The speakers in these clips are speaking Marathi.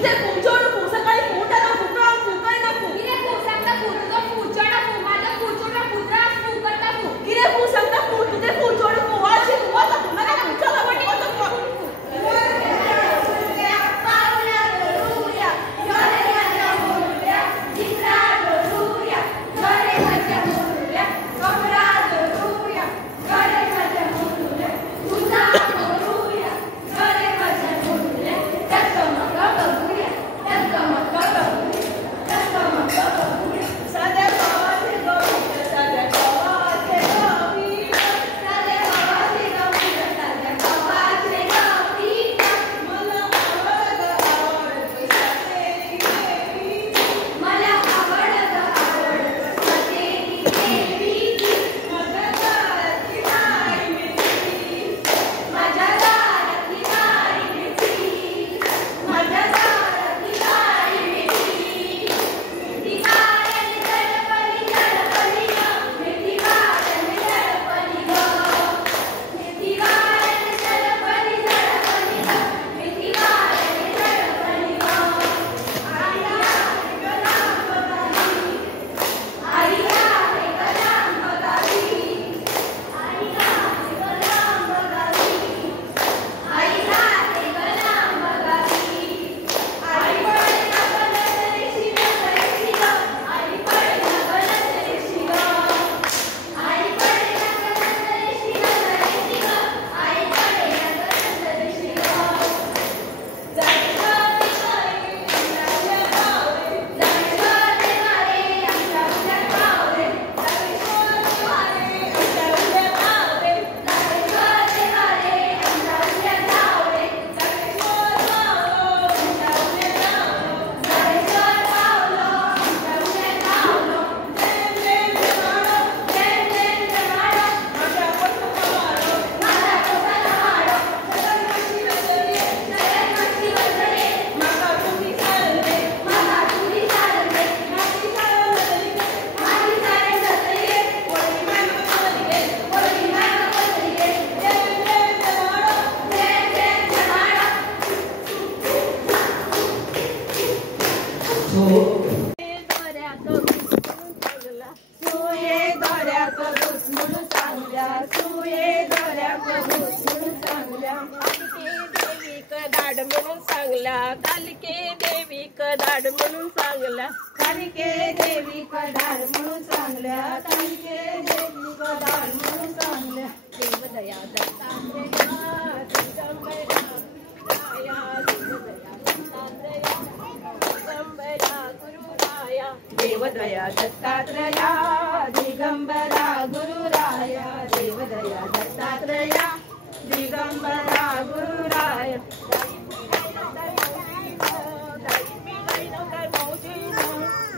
तुझे फूचो नको सकाळी फूट ना फुका फुकाय नको किरे फू सांगता फू तुझं फूचो नको माझं फूचो ना पुत्रा फू करता फू किरे फू सांगता फू तुझे फूचो नको वाशी वाचा नका फूचाला वाटी वाचा कालिके देवी कदाड म्हणून सांगला कालिके देवी कदाड म्हणून सांगल्या कालिके देवी कदाड म्हणून सांगल्या देव दया दत्तात्रया दिगंबरा गुरुराया देवदया दत्तात्रया दिगंबरा गुरुराया देवदया दत्तात्रया दिगंबरा गुरुराया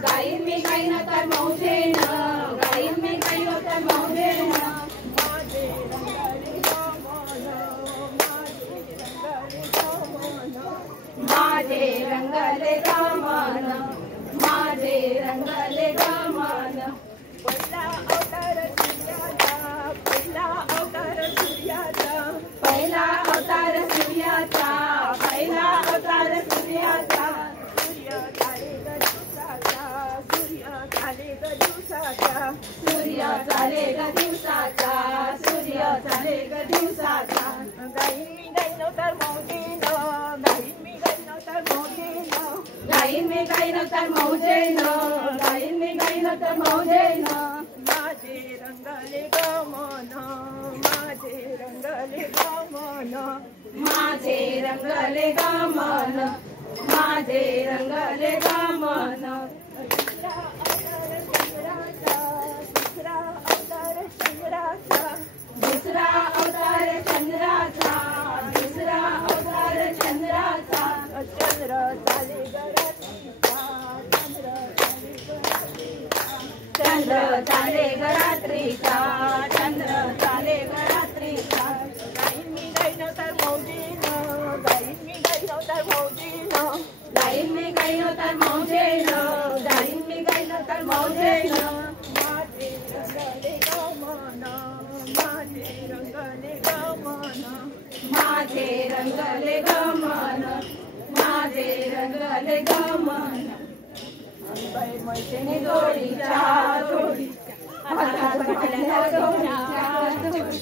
गाईन मी गाई न तर मौजेन गाईन मी गाई न तर मौजेन माझे रंगले गमन माझे रंगले गमन पहिला अवतार सूर्याचा पहिला अवतार सूर्याचा पहिला अवतार सूर्याचा पहिला अवतार सूर्याचा सूर्य झाले ग दिवसाचा सूर्य झाले ग दिवसाचा सूर्य झाले ग दिवसाचा सूर्य झाले ग दिवसाचा गाईन मी गाई नव्हतर मौजेन गाईन मी गाई नव्हतर मौजेन गाईन मी गाई न तर मौजेन गाईन मी गाई न तर मौजेन माझे रंगले गमन माझे रंगले गमन माझे रंगले गमन माझे रंगले गमन दुसरा अवतार चंद्राचा दुसरा अवतार चंद्राचा दुसरा अवतार चंद्राचा चंद्र चाले गरात्रीचा चंद्र चाले गरात्रीचा चंद्र चाले गरात्रीचा गाईन मी गाई नव्हतर मौजेन गाईन मी गाई नव्हतर मौजेन गाईन मी गाई न तर मौजेन गाईन मी गाई न तर मौजेन माझे रंगले गमन माझे रंगले गमन माझे रंगले गमन माझे रंग रंगले गमन बाई मैत्रिणी जोडीच्या जोडी हातात पकडल्या जोडीच्या जोडी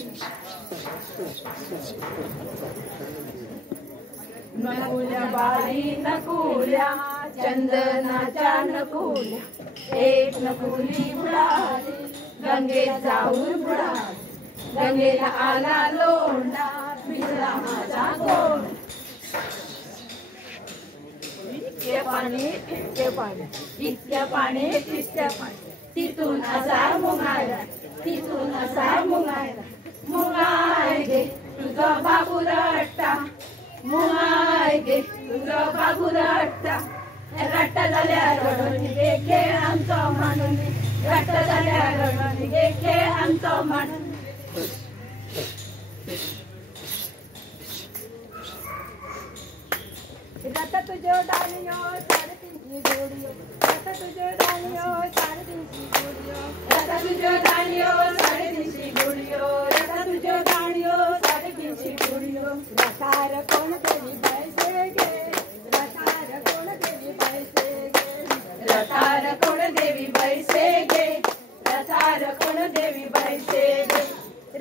नकुल्या बाई नकुल्या चंदनाच्या नकुल्या एक नकुली बुडाली गंगेत जाऊन बुडाली गंगेला आला लोंढा भिजला माझा गोड इतके पाणी तितके पाणी इतके पाणी तितके पाणी तिथून असा मुंगायला तिथून असा मुंगायला मुंगाय गे तुझं बाबू रट्टा मुंगाय गे तुझं बाबू रट्टा रट्टा झाल्या रडून गे खेळ आमचा म्हणून रट्टा झाल्या रडून गे खेळ आमचा म्हणून रता तुझ्यो डालियो साडेतीनची जोडियो रता तुझ्यो डालियो साडेतीनची जोडियो रता तुझ्यो डालियो साडेतीनची जोडियो रता तुझ्यो डालियो साडेतीनची जोडियो रतार कोण देवी पैसे गे रतार कोण देवी पैसे गे रतार कोण देवी पैसे गे रतार कोण देवी पैसे गे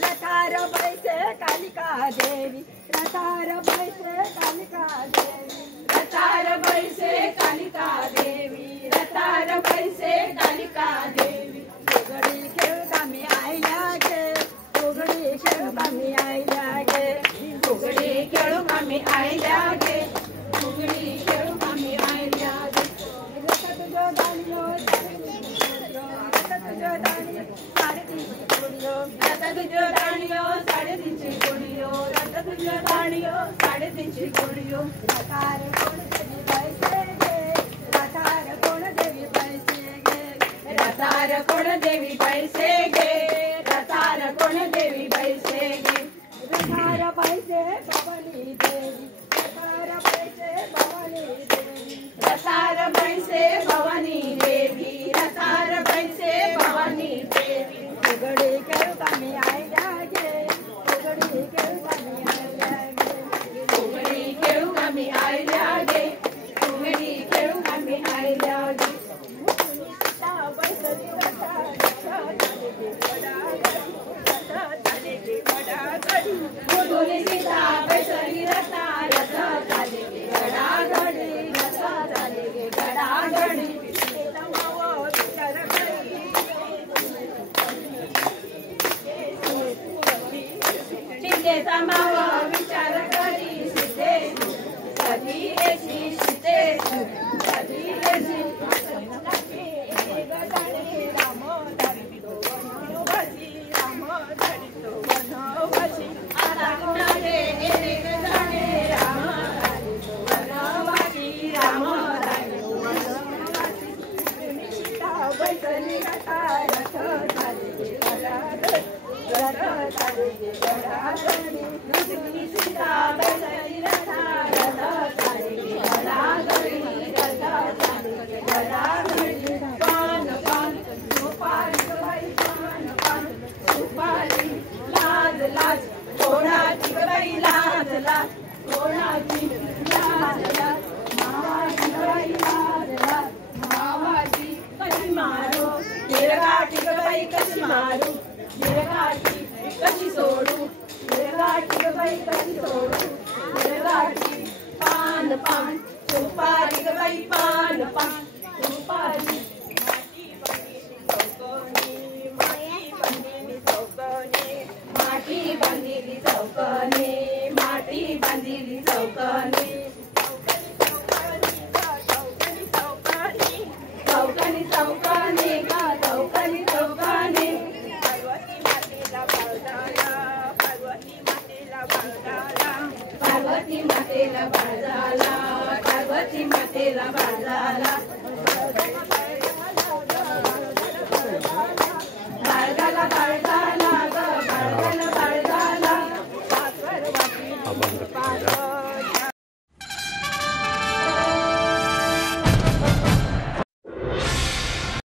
रतार पैसे कालिका देवी रतार पैसे कालिका देवी रतार पैसे कालिका देवी रतार पैसे कालिका देवी उघडी खेळ कामी आयल्या गे उघडी खेळ कामी आयल्या गे उघडी खेळू आम्ही आयल्या गे उघडी खेळू आम्ही आयल्या गे रता तुझ्यो डालियो रता तुझ्यो डालियो साडेतीनची जोडियो रता तुझ्यो डालियो साडेतीनची जोडियो रता तुझ्यो डालियो साडेतीनची जोडियो रतार कोण देवी पैसे गे रतार कोण देवी पैसे गे रतार कोण देवी पैसे गे रतार कोण देवी पैसे गे रतार पैसे भवानी देवी रतार पैसे भवानी देवी रतार पैसे भवानी देवी रतार पैसे भवानी देवी उघडी खेळ कामी आयल्या गे उघडी खेळ कामी आयल्या गे उघडी खेळू आम्ही आयल्या गे उघडी खेळू आम्ही आयल्या गे सीता बैसली मुली सीता बैसली रता रथ झाले गे गडागडी रथ झाले गे गडागडी सीतेचा मावा विचार करी सीते कधी येशी सीते कधी येशी आता कोणाले येणे ग जाणे राम वनवासी राम बैसली रथा रथ झाले रथ झाले मुली सीता बैसली रथा रथ झाले गडागडी रथ झाले गडागडी पान पान सुपारी ग बाई पान पान सुपारी लाज लाज कोणाची ग बाई लाज लाज कोणाची लाज लाज मावाची ग बाई लाज लाज मावाची कशी मारू गिरगाठी ग बाई कशी मारू गिरगाठी कशी सोडू गिरगाठी ग बाई कशी सोडू गिरगाठी पान पान सुपारी ग बाई पान पान सुपारी माटी बांधिली चौकने माटी बांधिली चौकने चौकनी चौकने का चौकनी चौकने पार्वती मातेला बाळ झाला पार्वती मातेला बाळ झाला